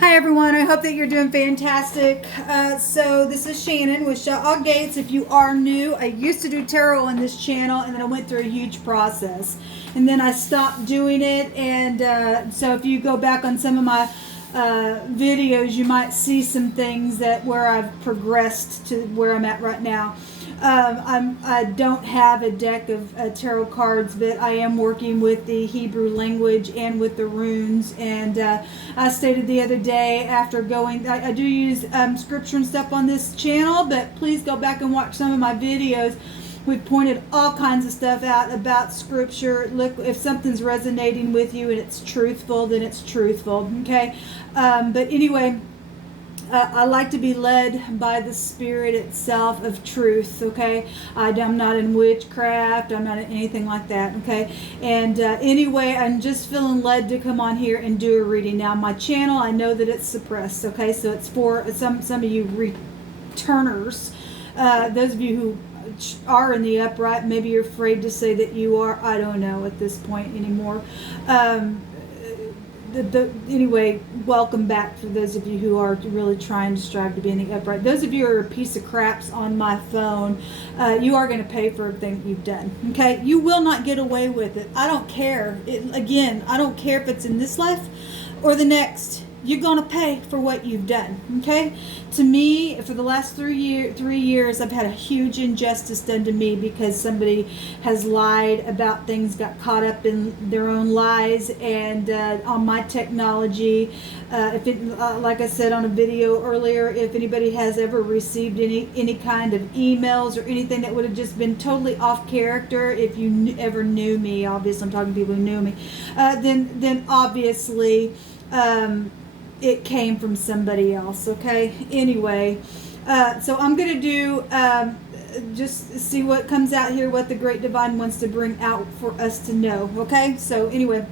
Hi everyone, I hope that you're doing fantastic. So this is Shannon with ShAhH Gates. If you are new, I used to do tarot on this channel and then I went through a huge process. And then I stopped doing it, and so if you go back on some of my videos, you might see some things that where I've progressed to where I'm at right now. I don't have a deck of tarot cards, but I am working with the Hebrew language and with the runes. And I stated the other day after going, I do use scripture and stuff on this channel, but please go back and watch some of my videos. We've pointed all kinds of stuff out about scripture. Look, if something's resonating with you and it's truthful, then it's truthful, okay? But anyway, I like to be led by the Spirit itself of truth, okay? I'm not in witchcraft. I'm not in anything like that, okay? And anyway, I'm just feeling led to come on here and do a reading. Now, my channel, I know that it's suppressed, okay? So it's for some of you returners, those of you who are in the upright. Maybe you're afraid to say that you are. I don't know at this point anymore. Anyway, welcome back for those of you who are really trying to strive to be in the upright. Those of you who are a piece of craps on my phone, you are going to pay for everything you've done. Okay, you will not get away with it. I don't care. Again, I don't care if it's in this life or the next. You're going to pay for what you've done, okay? To me, for the last 3 years, I've had a huge injustice done to me because somebody has lied about things, got caught up in their own lies, and on my technology. Like I said on a video earlier, if anybody has ever received any kind of emails or anything that would have just been totally off character, if you ever knew me, obviously I'm talking to people who knew me, then obviously it came from somebody else, okay? Anyway, so I'm going to do, just see what comes out here, what the Great Divine wants to bring out for us to know, okay? So anyway,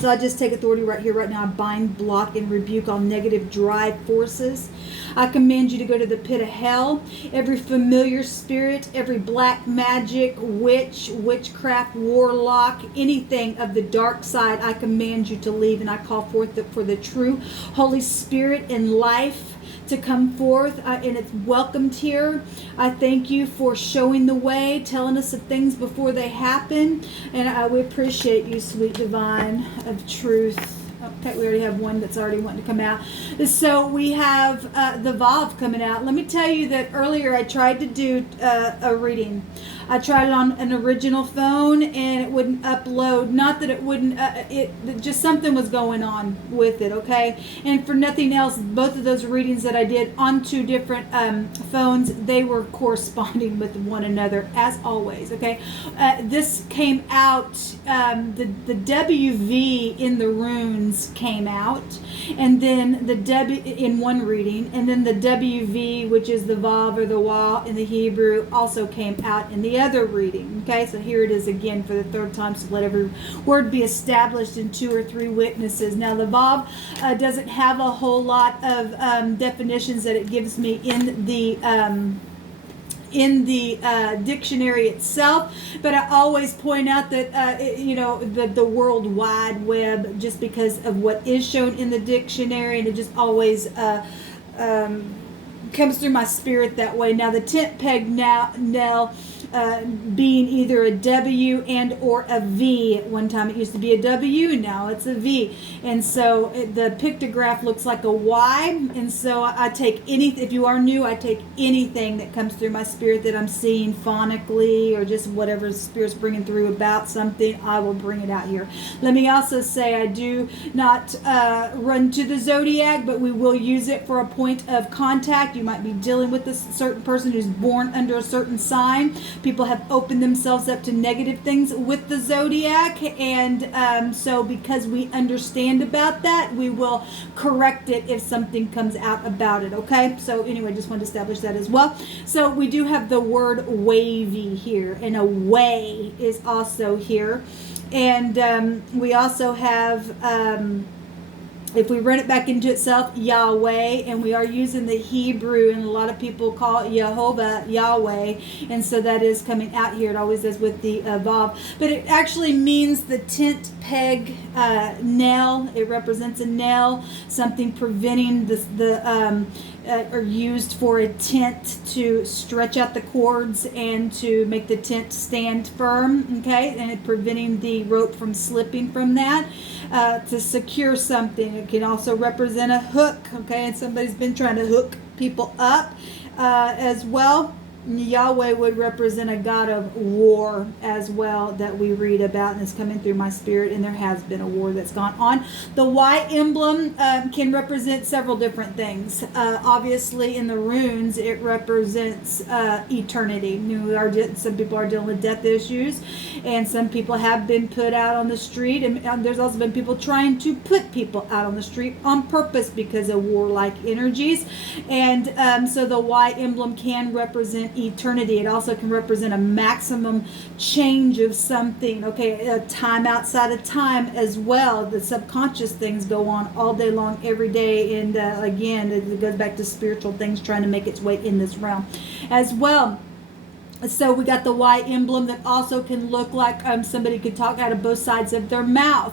so I just take authority right here, right now. I bind, block, and rebuke all negative drive forces. I command you to go to the pit of hell. Every familiar spirit, every black magic, witch, witchcraft, warlock, anything of the dark side, I command you to leave, and I call forth for the true Holy Spirit in life to come forth, and it's welcomed here. I thank you for showing the way, telling us of things before they happen, and we appreciate you, sweet divine of truth. Okay, we already have one that's already wanting to come out. So we have the Vav coming out. Let me tell you that earlier I tried to do a reading. I tried it on an original phone and it wouldn't upload. Not that it wouldn't, just something was going on with it, okay? And for nothing else, both of those readings that I did on two different phones, they were corresponding with one another as always, okay? This came out, the WV in the runes came out, and then the W in one reading, and then the WV, which is the Vav or the Wa in the Hebrew, also came out in the other reading. Okay, so here it is again for the third time. So let every word be established in 2 or 3 witnesses. Now the Vav doesn't have a whole lot of definitions that it gives me in the dictionary itself, but I always point out that the World Wide Web, just because of what is shown in the dictionary, and it just always comes through my spirit that way. Now the tent peg Nell being either a W and or a V. At one time it used to be a W, now it's a V, and so the pictograph looks like a Y. And so I take anything, if you are new, I take anything that comes through my spirit that I'm seeing phonically or just whatever spirit's bringing through about something, I will bring it out here. Let me also say I do not run to the zodiac, but we will use it for a point of contact. You might be dealing with a certain person who's born under a certain sign. People have opened themselves up to negative things with the zodiac, and so because we understand about that, we will correct it if something comes out about it, okay? So anyway, just want to establish that as well. So we do have the word wavy here, and a way is also here, and we also have If we run it back into itself, Yahweh, and we are using the Hebrew, and a lot of people call it Jehovah, Yahweh, and so that is coming out here. It always does with the Vav, but it actually means the tent peg nail. It represents a nail, something preventing or used for a tent to stretch out the cords and to make the tent stand firm, okay, and it preventing the rope from slipping from that. To secure something. It can also represent a hook, okay, and somebody's been trying to hook people up as well. Yahweh would represent a god of war as well that we read about, and it's coming through my spirit, and there has been a war that's gone on. The Y emblem can represent several different things. Obviously, in the runes, it represents eternity. Some people are dealing with death issues, and some people have been put out on the street, and there's also been people trying to put people out on the street on purpose because of warlike energies. And so the Y emblem can represent eternity. It also can represent a maximum change of something, okay, a time outside of time as well. The subconscious things go on all day long, every day, and again, it goes back to spiritual things trying to make its way in this realm as well. So we got the Y emblem that also can look like somebody could talk out of both sides of their mouth.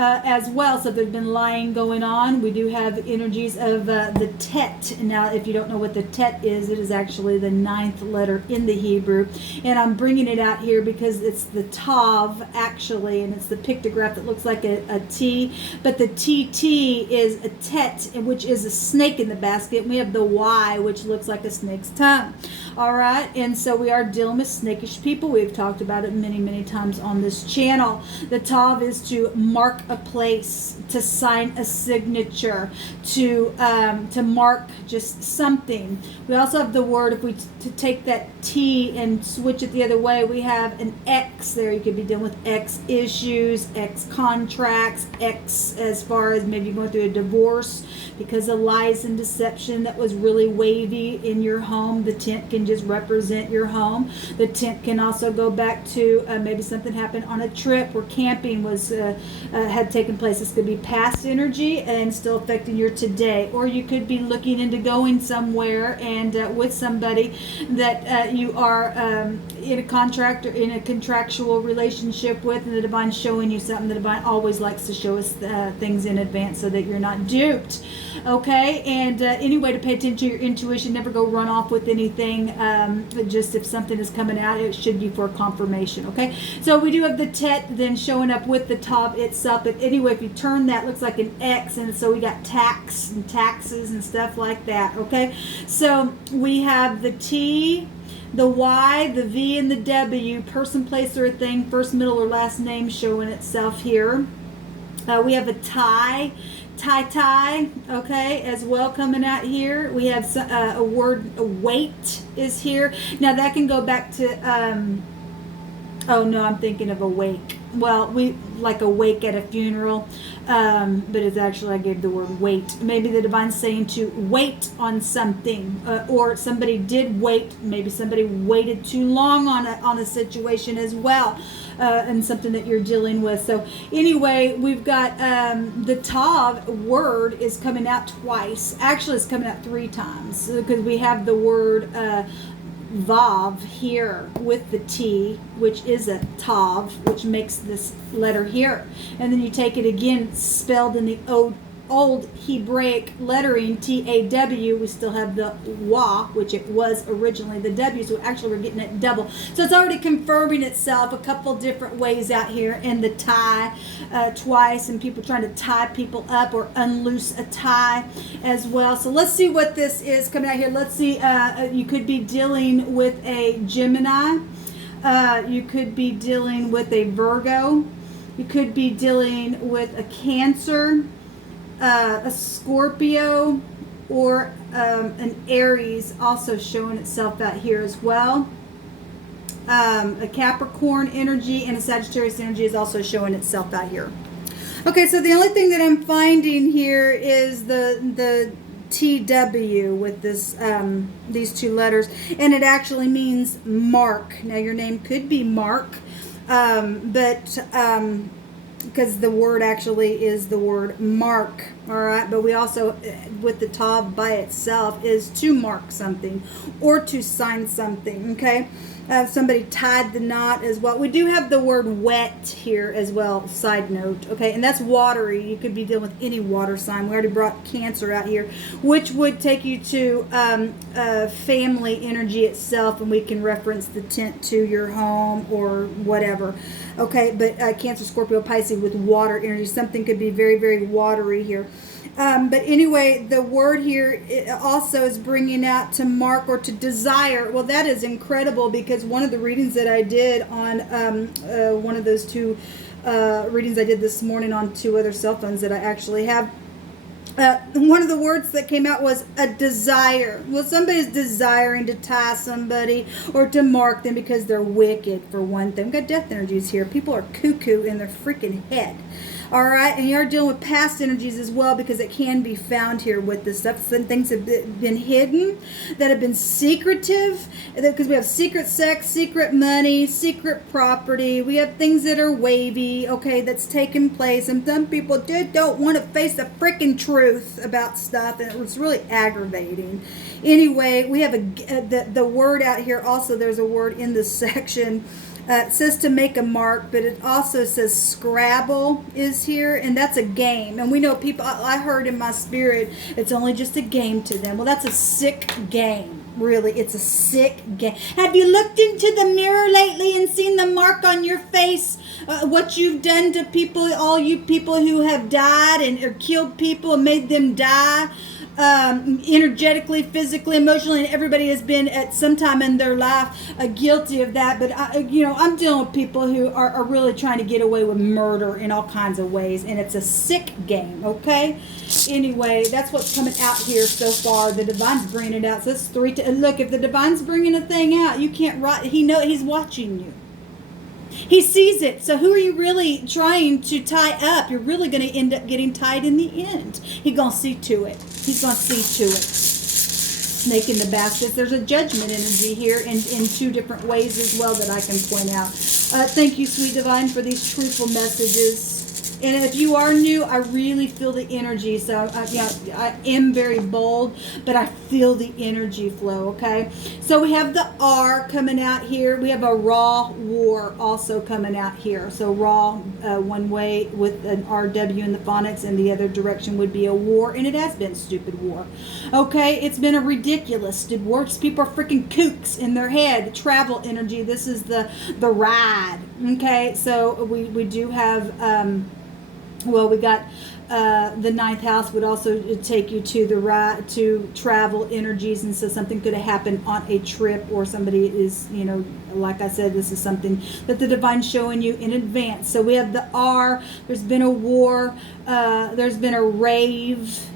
As well, so there's been lying going on. We do have energies of the Tet. Now, if you don't know what the Tet is, it is actually the 9th letter in the Hebrew, and I'm bringing it out here because it's the Tav actually, and it's the pictograph that looks like a T, but the TT is a Tet, which is a snake in the basket. We have the Y, which looks like a snake's tongue. All right, and so we are dealing with snakish people. We've talked about it many times on this channel. The Tav is to mark a place, to sign a signature, to mark just something. We also have the word, if we to take that T and switch it the other way, we have an X there. You could be dealing with X issues, X contracts, X as far as maybe going through a divorce because of lies and deception that was really wavy in your home. The tent can just represent your home. The tent can also go back to maybe something happened on a trip where camping was had taken place. This could be past energy and still affecting your today, or you could be looking into going somewhere and with somebody that you are in a contract or in a contractual relationship with, and the divine showing you something. The divine always likes to show us things in advance so that you're not duped. Okay, and anyway, to pay attention to your intuition, never go run off with anything. Just if something is coming out, it should be for confirmation. Okay, so we do have the Tet then showing up with the Tav itself. But anyway, if you turn that, it looks like an X, and so we got tax and taxes and stuff like that. Okay, so we have the T, the Y, the V, and the W, person, place, or a thing, first, middle, or last name showing itself here. We have a tie, okay, as well coming out here. We have a word, weight is here. Now that can go back to, oh no, I'm thinking of awake. Well, we like awake at a funeral, but it's actually, I gave the word wait. Maybe the divine's saying to wait on something, or somebody did wait. Maybe somebody waited too long on a situation as well, and something that you're dealing with. So anyway, we've got the Tav word is coming out twice. Actually, it's coming out 3 times because we have the word Vav here with the T, which is a Tav, which makes this letter here. And then you take it again, spelled in the old Hebraic lettering, T-A-W. We still have the Wa, which it was originally the W, so actually we're getting it double. So it's already confirming itself a couple different ways out here. And the tie twice, and people trying to tie people up or unloose a tie as well. So let's see what this is coming out here. Let's see, you could be dealing with a Gemini. You could be dealing with a Virgo. You could be dealing with a Cancer, a Scorpio, or an Aries, also showing itself out here as well. A Capricorn energy and a Sagittarius energy is also showing itself out here. Okay, so the only thing that I'm finding here is the TW with this these 2 letters, and it actually means mark. Now your name could be Mark, but because the word actually is the word mark, all right? But we also, with the tav by itself, is to mark something or to sign something, okay? Somebody tied the knot as well. We do have the word wet here as well, side note, okay? And that's watery. You could be dealing with any water sign. We already brought Cancer out here, which would take you to family energy itself, and we can reference the tent to your home or whatever, okay? But Cancer, Scorpio, Pisces with water energy. Something could be very, very watery here. But anyway, the word here also is bringing out to mark or to desire. Well, that is incredible, because one of the readings that I did on one of those two readings I did this morning on 2 other cell phones that I actually have, one of the words that came out was a desire. Well, somebody's desiring to tie somebody or to mark them because they're wicked, for one thing. We've got death energies here. People are cuckoo in their freaking head. All right, and you are dealing with past energies as well, because it can be found here with this stuff. Some things have been hidden, that have been secretive, because we have secret sex, secret money, secret property. We have things that are wavy, okay, that's taken place, and some people don't want to face the freaking truth about stuff, and it's really aggravating. Anyway, we have the word out here. Also, there's a word in this section. It says to make a mark, but it also says Scrabble is here, and that's a game. And we know people, I heard in my spirit, it's only just a game to them. Well, that's a sick game. Really, it's a sick game. Have you looked into the mirror lately and seen the mark on your face? What you've done to people, all you people who have died or killed people and made them die? Energetically, physically, emotionally, and everybody has been at some time in their life guilty of that. But I'm dealing with people who are really trying to get away with murder in all kinds of ways, and it's a sick game. Okay. Anyway, that's what's coming out here so far. The divine's bringing it out. So it's 3 to look. If the divine's bringing a thing out, you can't write. He's watching you. He sees it. So who are you really trying to tie up? You're really going to end up getting tied in the end. He's going to see to it. He's going to see to it. Snake in the basket. There's a judgment energy here in 2 different ways as well that I can point out. Thank you, Sweet Divine, for these truthful messages. And if you are new, I really feel the energy. So I am very bold, but I feel the energy flow, okay? So we have the R coming out here. We have a raw war also coming out here. So raw, one way with an RW in the phonics, and the other direction would be a war. And it has been stupid war. Okay, it's been a ridiculous stupid war. People are freaking kooks in their head. Travel energy. This is the ride. Okay, so we do have... well, we got the 9th house would also take you to the right, to travel energies, and so something could have happened on a trip, or somebody is, like I said, this is something that the divine's showing you in advance. So we have the R. There's been a war. There's been a rave.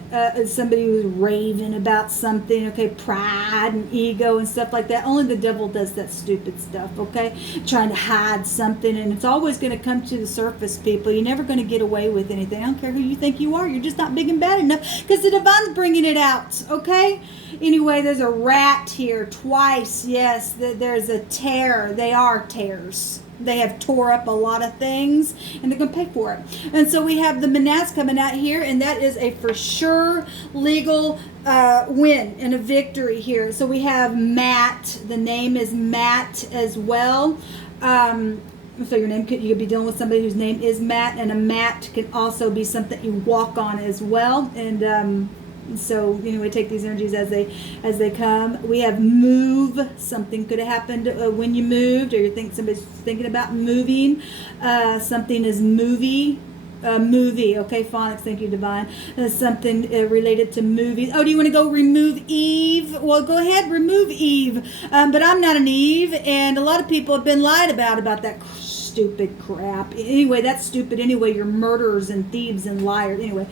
Somebody who's raving about something, okay, pride and ego and stuff like that. Only the devil does that stupid stuff, okay, trying to hide something, and it's always going to come to the surface, people. You're never going to get away with anything. I don't care who you think you are. You're just not big and bad enough, because the divine's bringing it out, okay? Anyway, there's a rat here twice. Yes, there's a tear. They are tears. They have tore up a lot of things, and they're going to pay for it. And so we have the Menas coming out here, and that is a for sure legal win and a victory here. So we have Matt. The name is Matt as well. So your name you could be dealing with somebody whose name is Matt, and a mat can also be something you walk on as well. And so anyway, take these energies as they come. We have move. Something could have happened when you moved, or you think somebody's thinking about moving. Something is movie. Movie, okay, phonics, thank you, Divine. Something related to movies. Oh, do you want to go remove Eve? Well, go ahead, remove Eve. But I'm not an Eve, and a lot of people have been lied about that stupid crap. Anyway, that's stupid anyway. You're murderers and thieves and liars. Anyway,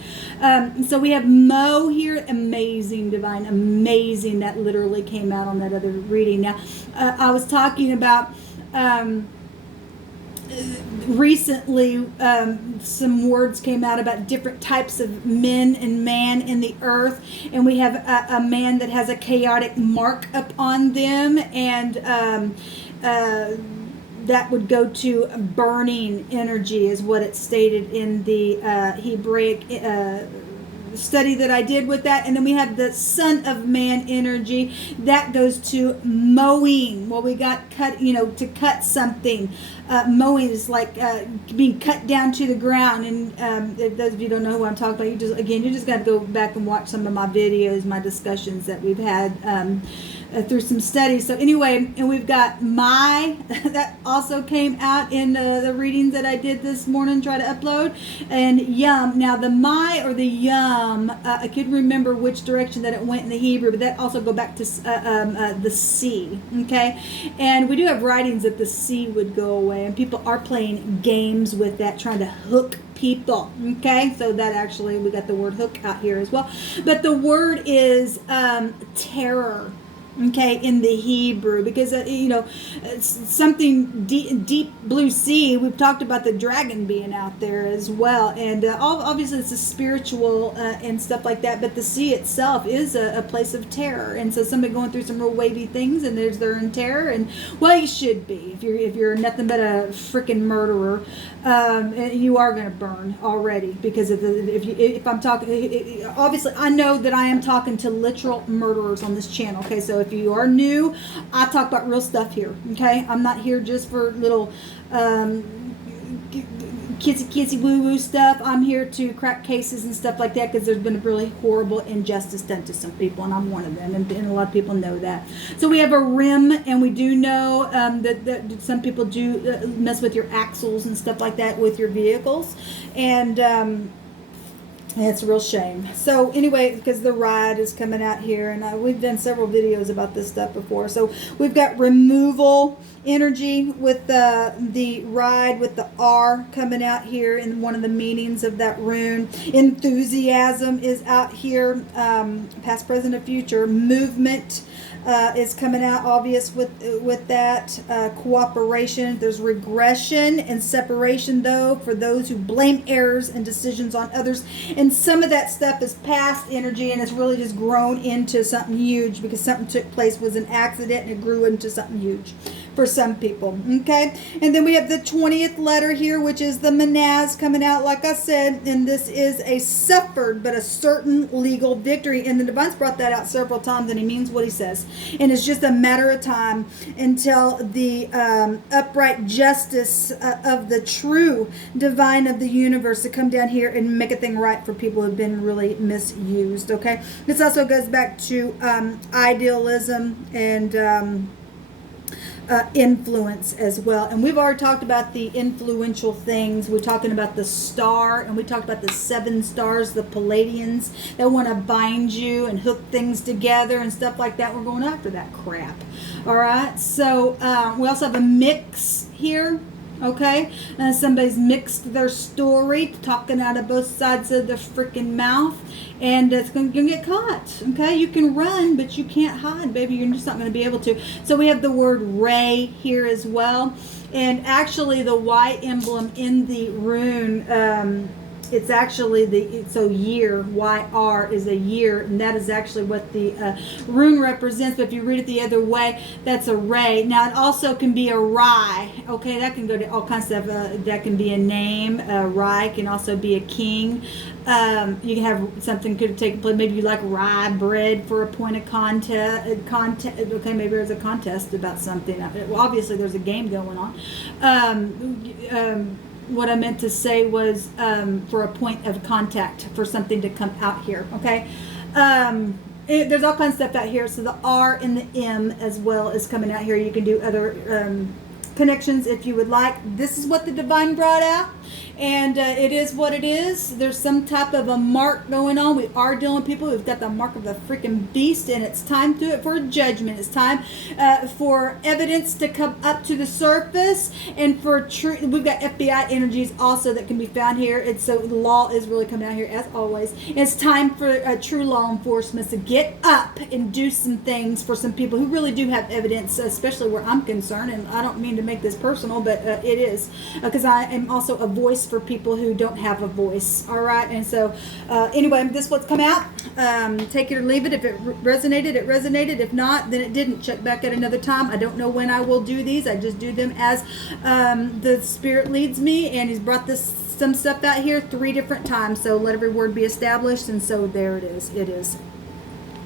so we have Mo here. Amazing, Divine, amazing. That literally came out on that other reading. Now, I was talking about... recently some words came out about different types of men and man in the earth, and we have a man that has a chaotic mark up on them, and that would go to burning energy, is what it stated in the Hebraic study that I did with that. And then we have the Son of Man energy that goes to mowing. Well, we got cut, to cut something. Mowing is like being cut down to the ground. And if those of you don't know who I'm talking about, you just got to go back and watch some of my videos, my discussions that we've had through some studies. So anyway, and we've got my, that also came out in the readings that I did this morning, try to upload, and yum. Now the my or the yum, I couldn't remember which direction that it went in the Hebrew, but that also go back to the C, okay? And we do have writings that the C would go away, and people are playing games with that, trying to hook people, okay? So that actually, we got the word hook out here as well. But the word is terror, okay, in the Hebrew, because it's something deep blue sea. We've talked about the dragon being out there as well, and obviously it's a spiritual and stuff like that, but the sea itself is a place of terror. And so somebody going through some real wavy things, and they're in terror, and well, you should be. If you're nothing but a freaking murderer, you are going to burn already, because if I'm talking, obviously I know that I am talking to literal murderers on this channel, okay? So if you are new, I talk about real stuff here, okay? I'm not here just for little kissy woo woo stuff. I'm here to crack cases and stuff like that, because there's been a really horrible injustice done to some people, and I'm one of them, and a lot of people know that. So we have a rim, and we do know that some people do mess with your axles and stuff like that with your vehicles, and it's a real shame. So anyway, because the ride is coming out here, and we've done several videos about this stuff before. So we've got removal energy with the ride with the R coming out here in one of the meanings of that rune. Enthusiasm is out here, past, present, and future. Movement is coming out obvious with that. Cooperation. There's regression and separation, though, for those who blame errors and decisions on others. And some of that stuff is past energy, and it's really just grown into something huge, because something took place, was an accident, and it grew into something huge for some people, okay? And then we have the 20th letter here, which is the Manaz coming out, like I said, and this is a suffered but a certain legal victory. And the Divine's brought that out several times, and he means what he says. And it's just a matter of time until the upright justice of the true divine of the universe to come down here and make a thing right for people who've been really misused, okay? This also goes back to idealism and influence as well. And we've already talked about the influential things. We're talking about the star, and we talked about the 7 stars, the Palladians that want to bind you and hook things together and stuff like that. We're going after that crap. All right. So we also have a mix here. Okay, somebody's mixed their story, talking out of both sides of the freaking mouth, and it's going to get caught. Okay, you can run, but you can't hide, baby. You're just not going to be able to. So we have the word ray here as well, and actually the Y emblem in the rune, it's actually year, YR is a year, and that is actually what the rune represents. But if you read it the other way, that's a ray. Now it also can be a rye. Okay, that can go to all kinds of that can be a name. Rye can also be a king. You can have something could have taken place. Maybe you like rye bread for a point of contest. Okay, maybe there's a contest about something. Well, obviously there's a game going on. What I meant to say was for a point of contact, for something to come out here, okay? There's all kinds of stuff out here. So the R and the M as well is coming out here. You can do other connections if you would like. This is what the Divine brought out. And it is what it is. There's some type of a mark going on. We are dealing with people who've got the mark of the freaking beast, and it's time to for a judgment. It's time for evidence to come up to the surface, and for we've got FBI energies also that can be found here. And so the law is really coming out here as always. It's time for true law enforcement to get up and do some things for some people who really do have evidence, especially where I'm concerned. And I don't mean to make this personal, but it is because I am also a voice for people who don't have a voice. All right. And so anyway, this is what's come out. Take it or leave it. If it resonated, it resonated. If not, then it didn't. Check back at another time. I don't know when I will do these. I just do them as the Spirit leads me, and he's brought some stuff out here 3 different times. So let every word be established, and so there it is. It is.